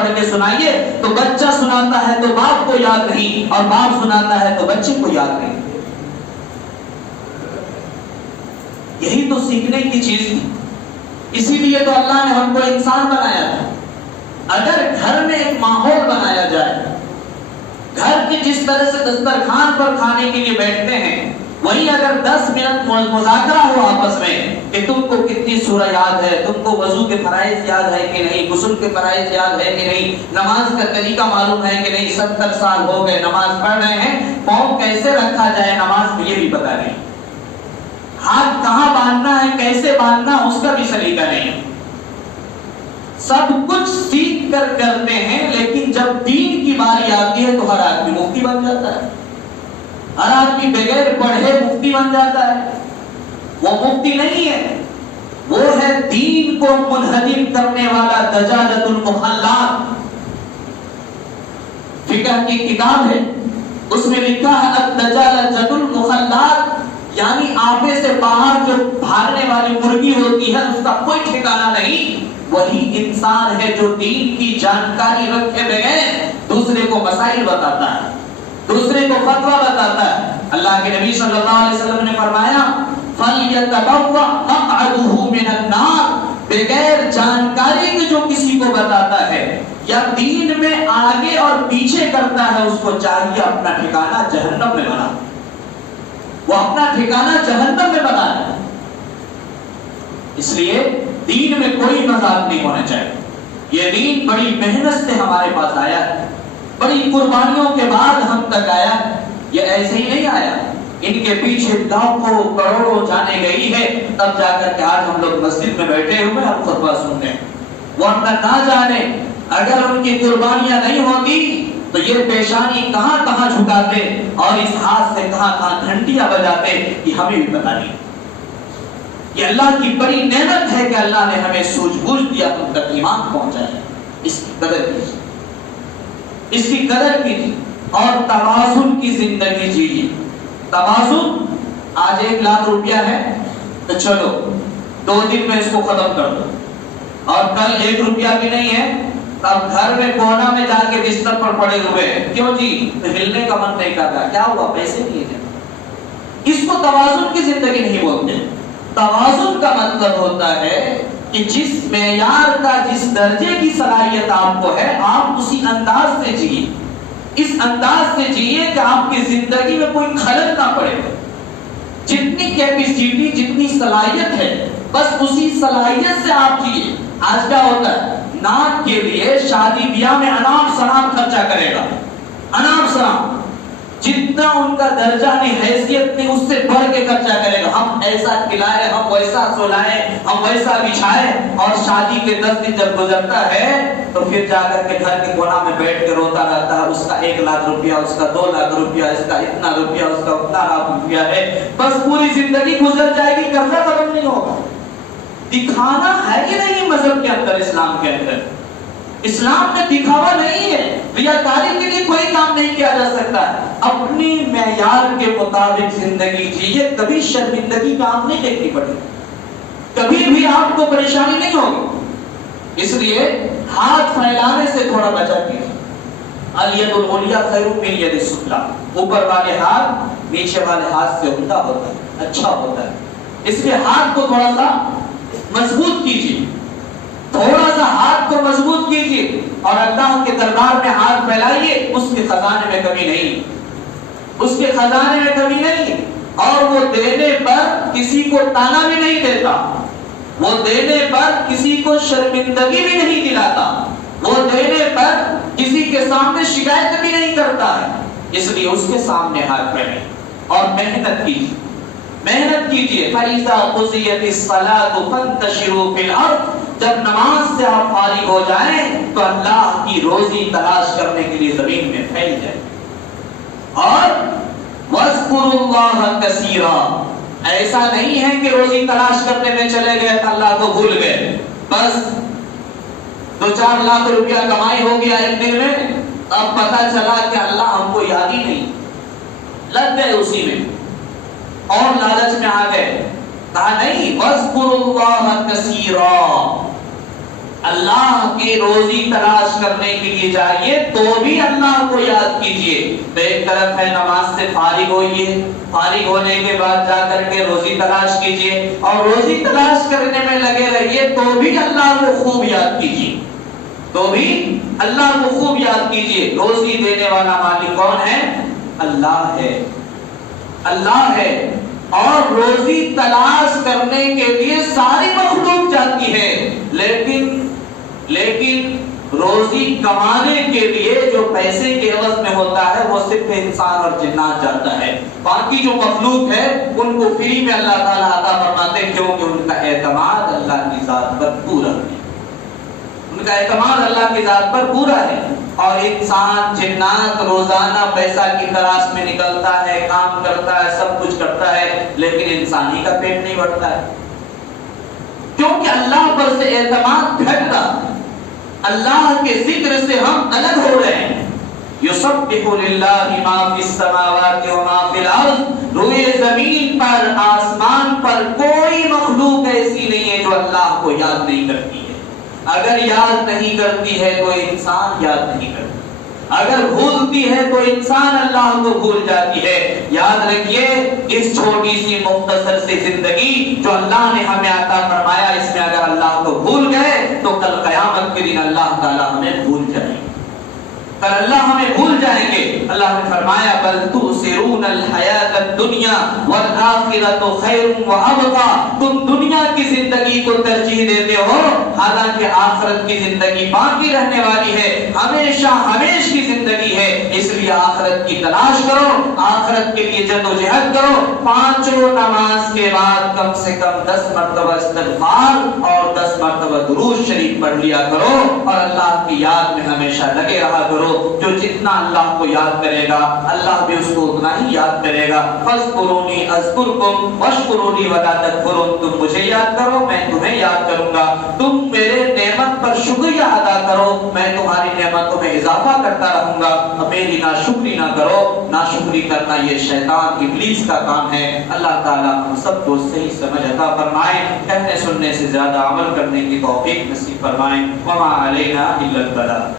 پڑھ کے سنائیے تو بچہ سناتا ہے تو باپ کو یاد نہیں، اور باپ سناتا ہے تو بچے کو یاد نہیں۔ یہی تو سیکھنے کی چیز تھی، اسی لیے تو اللہ نے ہم کو انسان بنایا تھا۔ اگر گھر میں ایک ماحول بنایا جائے، گھر کے جس طرح سے دسترخوان پر کھانے کے لیے بیٹھتے ہیں، وہی اگر 10 منٹ مذاکرہ ہو آپس میں کہ تم کو کتنی سورہ یاد ہے، تم کو وضو کے فرائض یاد ہے کہ نہیں، غسل کے فرائض یاد ہے کہ نہیں، نماز کا طریقہ معلوم ہے کہ نہیں، 70 سال ہو گئے نماز پڑھ رہے ہیں، پاؤں کیسے رکھا جائے نماز میں یہ بھی پتا نہیں، ہاتھ کہاں باندھنا ہے، کیسے باندھنا اس کا بھی سلیقہ نہیں، سب کچھ سیکھ کر کرتے ہیں، لیکن جب دین کی باری آتی ہے تو ہر آدمی مفتی بن جاتا ہے، ہر آدمی بغیر پڑھے مفتی بن جاتا ہے۔ وہ مفتی نہیں ہے، وہ ہے دین کو منہدم کرنے والا دجاجۃ المخلات۔ فقہ کی کتاب ہے، اس میں لکھا ہے الدجاجۃ المخلات، یعنی آپے سے باہر جو بھاگنے والی مرغی ہوتی ہے اس کا کوئی ٹھکانہ نہیں، وہی انسان ہے جو دین کی جانکاری رکھے بغیر دوسرے کو مسائل بتاتا ہے، دوسرے کو فتویٰ بتاتا ہے۔ اللہ کے نبی صلی اللہ علیہ وسلم نے فرمایا فَلْيَتَبَوَّأْ مَقْعَدَهُ مِنَ النَّارِ، بغیر جانکاری کے جو کسی کو بتاتا ہے یا دین میں آگے اور پیچھے کرتا ہے، اس کو چاہیے اپنا ٹھکانہ جہنم میں بنا، وہ اپنا ٹھکانہ جہنم میں بنا ہے۔ اس لیے دین میں کوئی مذاق نہیں ہونا چاہیے، یہ دین بڑی محنت سے ہمارے پاس آیا ہے، بڑی قربانیوں کے بعد ہم تک آیا، یہ ایسے ہی نہیں آیا، ان کے پیچھے لاکھوں کروڑوں جانے گئی ہے، تب جا کر کے آج ہم لوگ مسجد میں بیٹھے ہوئے ہم خطبہ سنتے ہیں۔ وہ نہ جانے اگر ان کی قربانیاں نہیں ہوتی تو یہ پیشانی کہاں کہاں جھکاتے اور اس ہاتھ سے کہاں کہاں گھنٹیاں بجاتے، یہ ہمیں بھی پتہ نہیں۔ یہ اللہ کی بڑی نعمت ہے کہ اللہ نے ہمیں سوجھ بوجھ دیا، ہم تک ایمان پہنچایا، اس کی قدر کیجیے، اس کی قدر کیجیے اور توازن کی زندگی جیجیے۔ توازن، آج 1 لاکھ روپیہ ہے تو چلو 2 دن میں اس کو ختم کر دو، اور کل 1 روپیہ بھی نہیں ہے، اب گھر میں کونا میں جا کے بستر پر پڑے ہوئے ہیں، کیوں جی ہلنے کا من نہیں کرتا، کیا ہوا، پیسے نہیں ہیں۔ اس کو توازن کی زندگی نہیں بولتے۔ توازن کا مطلب ہوتا ہے کہ جس معیار کا، جس درجے کی صلاحیت آپ کو ہے، آپ اسی انداز سے جیئے، اس انداز سے جیئے کہ آپ کی زندگی میں کوئی خلل نہ پڑے، جتنی کیپیسٹی، جتنی صلاحیت ہے بس اسی صلاحیت سے آپ جیئے۔ آج کیا ہوتا ہے، ناک کے لیے شادی بیاہ میں انعام سلام خرچہ کرے گا، انعام سلام، جتنا ان کا درجہ نہیں، حیثیت نہیں، اس سے بڑھ کے خرچہ کرے گا، ہم ایسا کھلائے، ہم ویسا سلائے، ہم ویسا بچھائے، اور شادی کے 10 دن جب گزرتا ہے تو پھر جا کر کے گھر کے کونا میں بیٹھ کے روتا رہتا ہے، اس کا 1 لاکھ روپیہ، اس کا 2 لاکھ روپیہ، اس کا اتنا روپیہ، اس کا اتنا لاکھ روپیہ ہے، بس پوری زندگی گزر جائے گی، قرضہ ختم نہیں ہوگا۔ دکھانا ہے کہ نہیں مذہب کے اندر، اسلام کے اندر، اسلام میں دکھاوا نہیں ہے، ریاکاری کے لیے کوئی کام نہیں کیا جا سکتا، اپنی معیار کے مطابق زندگی جیئے، کبھی شرمندگی کا آپ نہیں دیکھنی پڑے، کبھی بھی آپ کو پریشانی نہیں ہوگی۔ اس لیے ہاتھ پھیلانے سے تھوڑا بچا کیجیے، الید العلیٰ خیر من ید السفلیٰ، اوپر والے ہاتھ نیچے والے ہاتھ سے عمدہ ہوتا ہے، اچھا ہوتا ہے، اس لیے ہاتھ کو تھوڑا سا مضبوط کیجیے، تھوڑا سا ہاتھ کو مضبوط کیجیے، اور اللہ کے دربار میں ہاتھ پھیلائیے، اس کے خزانے میں کمی نہیں، اس کے خزانے میں کمی نہیں، اور وہ دینے پر کسی کو تانا بھی نہیں دیتا، وہ دینے پر کسی کو شرمندگی بھی نہیں دلاتا، وہ دینے پر کسی کے سامنے شکایت بھی نہیں کرتا ہے، اس لیے اس کے سامنے ہاتھ پھیلائیے اور محنت کیجیے، محنت کیجیے۔ فَإِذَا قُضِيَتِ الصَّلَاةُ فَانتَشِرُوا فِي الْأَرْضِ، جب نماز سے آپ فارغ ہو جائیں تو اللہ کی روزی تلاش کرنے کے لیے زمین میں پھیل جائیں، اور وَاذْكُرُوا اللَّهَ كَثِيرًا، ایسا نہیں ہے کہ روزی تلاش کرنے میں چلے گئے تو اللہ کو بھول گئے، بس 2-4 لاکھ روپیہ کمائی ہو گیا ایک دن میں، اب پتہ چلا کہ اللہ ہم کو یاد ہی نہیں، لگ گئے اسی میں اور لالچ میں آ گئے، کہا نہیں، وَاذْكُرُوا اللَّهَ كَثِيرًا، اللہ کی روزی تلاش کرنے کے لیے جائیے تو بھی اللہ کو یاد کیجئے. تو ایک طرف ہے نماز سے فارغ ہوئیے، فارغ ہونے کے بعد جا کر کے روزی تلاش کیجئے، اور روزی تلاش کرنے میں لگے رہیے تو بھی اللہ کو خوب یاد کیجئے، تو بھی اللہ کو خوب یاد کیجئے. روزی دینے والا مالک کون ہے؟ اللہ ہے، اللہ ہے. اور روزی تلاش کرنے کے لیے ساری مخلوق جاتی ہے، لیکن روزی کمانے کے لیے جو پیسے کے عوض میں ہوتا ہے وہ صرف انسان اور جنات جاتا ہے. باقی جو مخلوق ہے ان کو فری میں اللہ تعالیٰ عطا فرماتے ہیں، کیونکہ ان کا اعتماد اللہ کی ذات پر پورا ہے، ان کا اعتماد اللہ کی ذات پر پورا ہے. اور انسان جنات روزانہ پیسہ کی تلاش میں نکلتا ہے، کام کرتا ہے، سب کچھ کرتا ہے، لیکن انسانی کا پیٹ نہیں بھرتا ہے، کیونکہ اللہ پر سے اعتماد گھٹ رہا ہے، اللہ کے ذکر سے ہم الگ ہو رہے ہیں. یسبح للہ ما فی السماوات و ما فی الارض. روئے زمین پر، آسمان پر کوئی مخلوق ایسی نہیں ہے جو اللہ کو یاد نہیں کرتی ہے. اگر یاد نہیں کرتی ہے تو انسان یاد نہیں کرتا، اگر بھولتی ہے تو انسان اللہ کو بھول جاتی ہے. یاد رکھیے اس چھوٹی سی مختصر سی زندگی جو اللہ نے ہمیں عطا فرمایا، اس میں اگر اللہ کو بھول گئے تو کل قیامت کے دن اللہ تعالی ہمیں بھول جائیں گے، پر اللہ ہمیں بھول جائیں گے. اللہ نے فرمایا بل تؤثرون الحیات الدنیا والآخرۃ خیر وابقى. تم دنیا کی زندگی کو ترجیح دیتے ہو حالانکہ آخرت کی زندگی باقی رہنے والی ہے، ہمیشہ ہمیش کی زندگی ہے. اس لیے آخرت کی تلاش کرو، آخرت کے لیے جدوجہد کرو. پانچوں نماز کے بعد کم سے کم 10 مرتبہ استغفار اور 10 مرتبہ درود شریف پڑھ لیا کرو، اور اللہ کی یاد میں ہمیشہ لگے رہا کرو. جو جتنا اللہ کو یاد کرے گا اللہ بھی اس کو اتنا ہی یاد کرے گا. فاذکرونی اذکرکم واشکرونی ولا تکفرون. تم مجھے یاد کرو میں تمہیں یاد کروں گا، تم میرے نعمت پر شکریہ ادا کرو میں تمہاری نعمتوں میں اضافہ کرتا رہوں گا. میری ناشکری نہ کرو، ناشکری کرنا یہ شیطان ابلیس کا کام ہے. اللہ تعالیٰ ہم سب کو صحیح سمجھ عطا فرمائے، کہنے سننے سے زیادہ عمل کرنے کی توفیق نصیب فرمائے. وما علینا الا البلاغ.